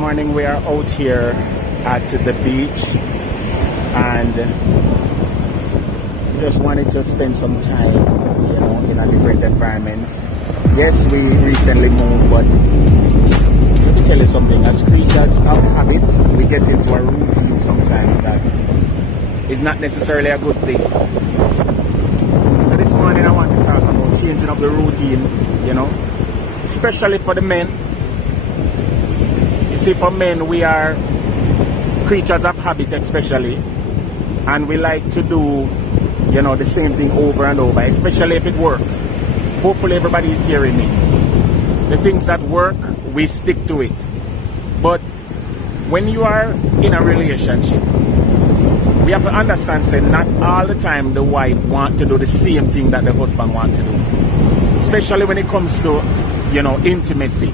morning we are out here at the beach and just wanted to spend some time, in a different environment. Yes, we recently moved, but let me tell you something. As creatures of habit, we get into a routine sometimes that is not necessarily a good thing. So this morning I want to talk about changing up the routine, especially for the men. You see, for men, we are creatures of habit especially, and we like to do the same thing over and over, especially if it works. Hopefully everybody is hearing me. The things that work, we stick to it. But when you are in a relationship, we have to understand that not all the time the wife wants to do the same thing that the husband wants to do. Especially when it comes to, intimacy.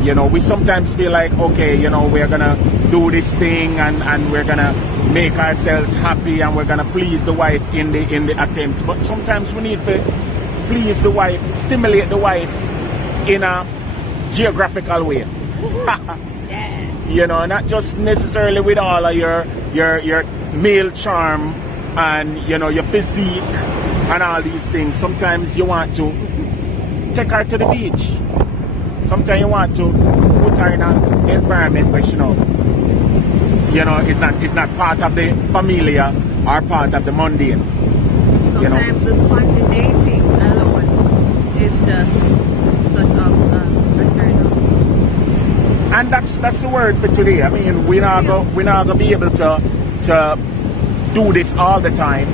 We sometimes feel like, okay, we're gonna do this thing and we're gonna make ourselves happy and we're gonna please the wife in the attempt. But sometimes we need to please the wife, stimulate the wife in a geographical way. Not just necessarily with all of your male charm and your physique and all these things. Sometimes you want to take her to the beach. Sometimes you want to put her in an environment where it's not part of the familiar or part of the mundane. Sometimes the spontaneity alone is just such a turn on. And that's the word for today. I mean, we're not gonna be able to do this all the time,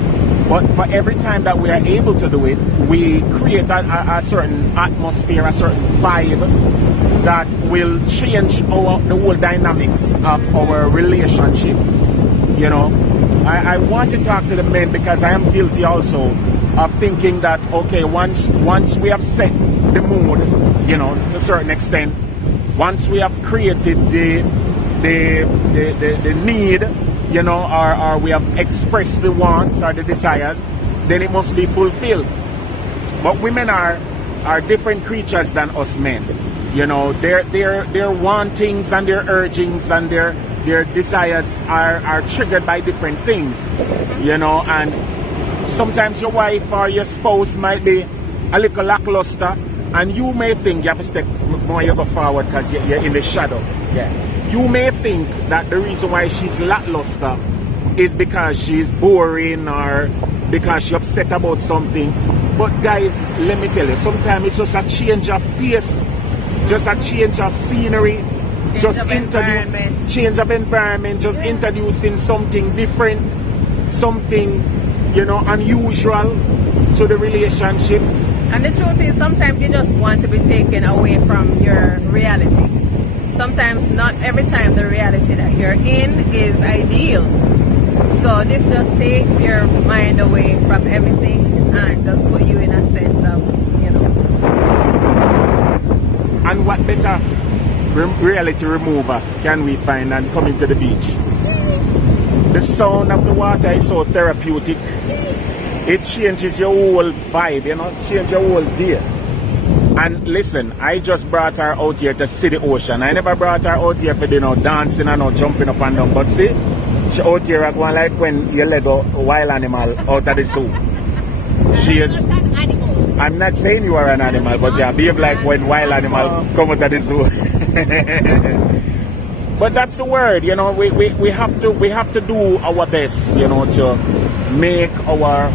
but for every time that we are able to do it, we create a certain atmosphere, a certain vibe that will change the whole dynamics of our relationship. I want to talk to the men because I am guilty also of thinking that, okay, once we have set the mood, to a certain extent, once we have created the need, or we have expressed the wants or the desires, then it must be fulfilled. But women are different creatures than us men. Their wantings and their urgings and their desires are triggered by different things, and sometimes your wife or your spouse might be a little lackluster, and you may think you have to step more, you go forward because you're in the shadow. Yeah. You may think that the reason why she's lackluster is because she's boring or because she's upset about something. But guys, let me tell you, sometimes it's just a change of pace, just a change of scenery, change of environment, just introducing something different, something, unusual to the relationship. And the truth is, sometimes you just want to be taken away from your reality. Sometimes, not every time the reality that you're in is ideal. So this just takes your mind away from everything and just put you in a sense of, And what better reality remover can we find than coming to the beach? The sound of the water is so therapeutic. It changes your whole vibe, change your whole day. And listen, I just brought her out here to see the ocean. I never brought her out here for dancing and jumping up and down. But see, she out here going like when you let a wild animal out of the zoo. She is. I'm not saying you are an animal, but yeah, behave like when wild animal come out of the zoo. But that's the word, we have to do our best, to make our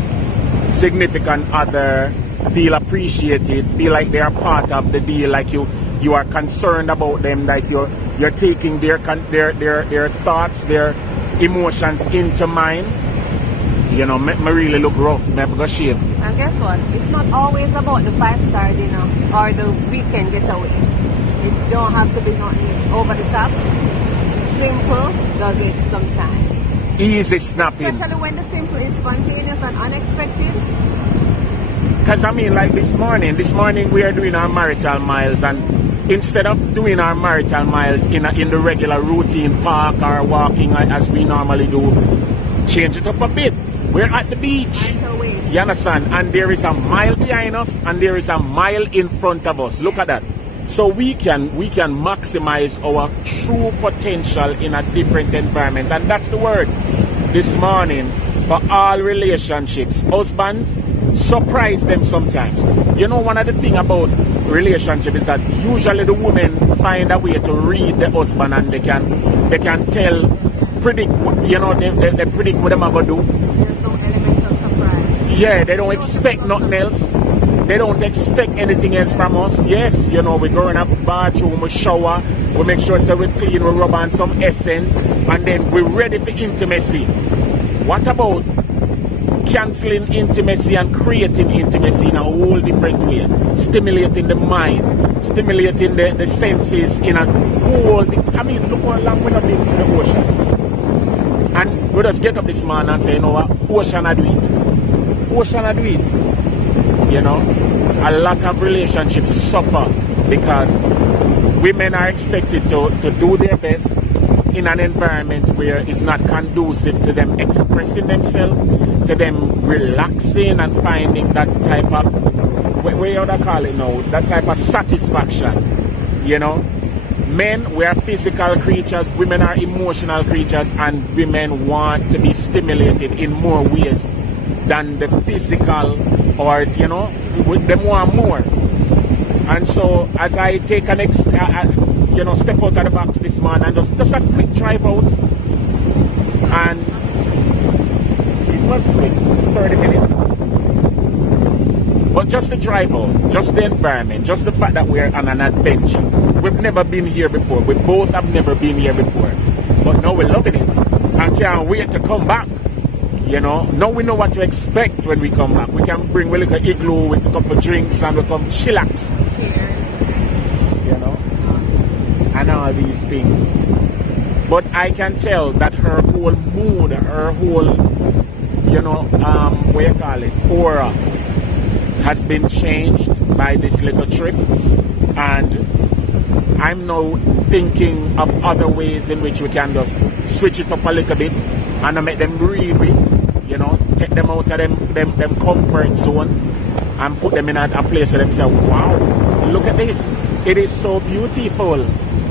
significant other feel appreciated, feel like they are part of the deal, like you are concerned about them, like you're taking their thoughts, their emotions into mind. Me really look rough, me have to go shave. And guess what? It's not always about the 5-star dinner or the weekend getaway. It don't have to be nothing over the top. Simple does it sometimes. Easy snapping. Especially when the simple is spontaneous and unexpected. Because like this morning we are doing our marital miles, and instead of doing our marital miles in the regular routine park or walking as we normally do, change it up a bit. We're at the beach. You understand? And there is a mile behind us and there is a mile in front of us. Look at that. So we can maximize our true potential in a different environment. And that's the word this morning for all relationships. Husbands, surprise them sometimes. You know, one of the things about relationship is that usually the women find a way to read the husband, and they can tell, predict, you know, they predict what they're going to do. There's no element of surprise. Yeah, they don't expect nothing else. They don't expect anything else from us. Yes, you know, we go in a bathroom, we shower, we make sure that we clean, we rub on some essence, and then we're ready for intimacy. What about cancelling intimacy and creating intimacy in a whole different way? Stimulating the mind, stimulating the senses in a whole... I mean, look how long we've been to the ocean. And we just get up this morning and say, you know what, ocean I do it. Ocean I do it. You know, a lot of relationships suffer because women are expected to do their best in an environment where it's not conducive to them expressing themselves, to them relaxing and finding that type of, what you call it now, that type of satisfaction. You know, men, we are physical creatures, women are emotional creatures, and women want to be stimulated in more ways than the physical, or, you know, with them want more. And so as I take an you know, step out of the box this morning and just a quick drive out, and it was quick, 30 minutes, but just the drive out, just the environment, just the fact that we're on an adventure. We've never been here before. We both have never been here before, but now we're loving it and can't wait to come back. You know, now we know what to expect when we come back. We can bring a little igloo with a couple of drinks and we come chillax. Cheers. You know, and all these things. But I can tell that her whole mood, her whole, you know, what you call it, aura has been changed by this little trip. And I'm now thinking of other ways in which we can just switch it up a little bit and make them breathe, you know, take them out of them comfort zone and put them in a place where they say, wow, look at this. It is so beautiful.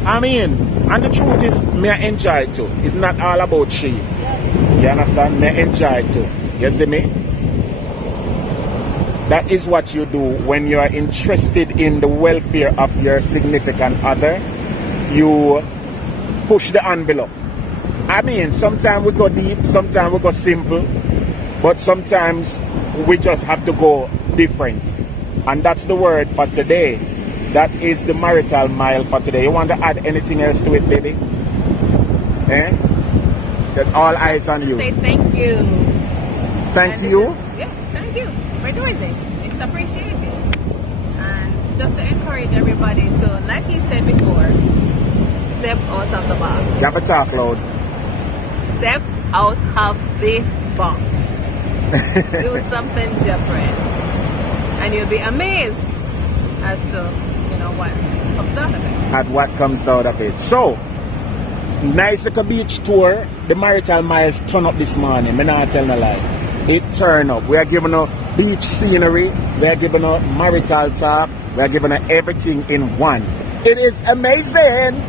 I mean, and the truth is, me I enjoy it too. It's not all about she. You understand? Me I enjoy it too. You see me? That is what you do when you are interested in the welfare of your significant other. You push the envelope. I mean, sometimes we go deep, sometimes we go simple, but sometimes we just have to go different. And that's the word for today. That is the marital mile for today. You want to add anything else to it, baby? Eh? That all eyes on you. Say thank you. Thank you? Yeah, thank you for doing this. It's appreciated. And just to encourage everybody to, like he said before, step out of the box. You have to talk loud. Step out of the box. Do something different. And you'll be amazed as to, you know, what comes out of it. At what comes out of it. So, Nice Beach tour, the marital miles turn up this morning. Me not tell no lie. It turn up. We are giving her beach scenery. We are giving her marital talk. We are giving her everything in one. It is amazing.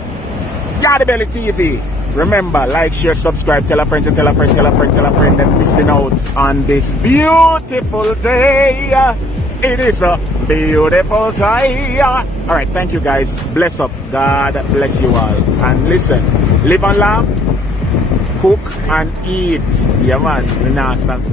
Yardie Belly TV. Remember, like, share, subscribe, tell a friend to tell a friend, tell a friend, tell a friend, and missing out on this beautiful day. It is a beautiful day. Alright, thank you guys. Bless up. God bless you all. And listen, live and laugh, cook and eat. Yeah man, we now stand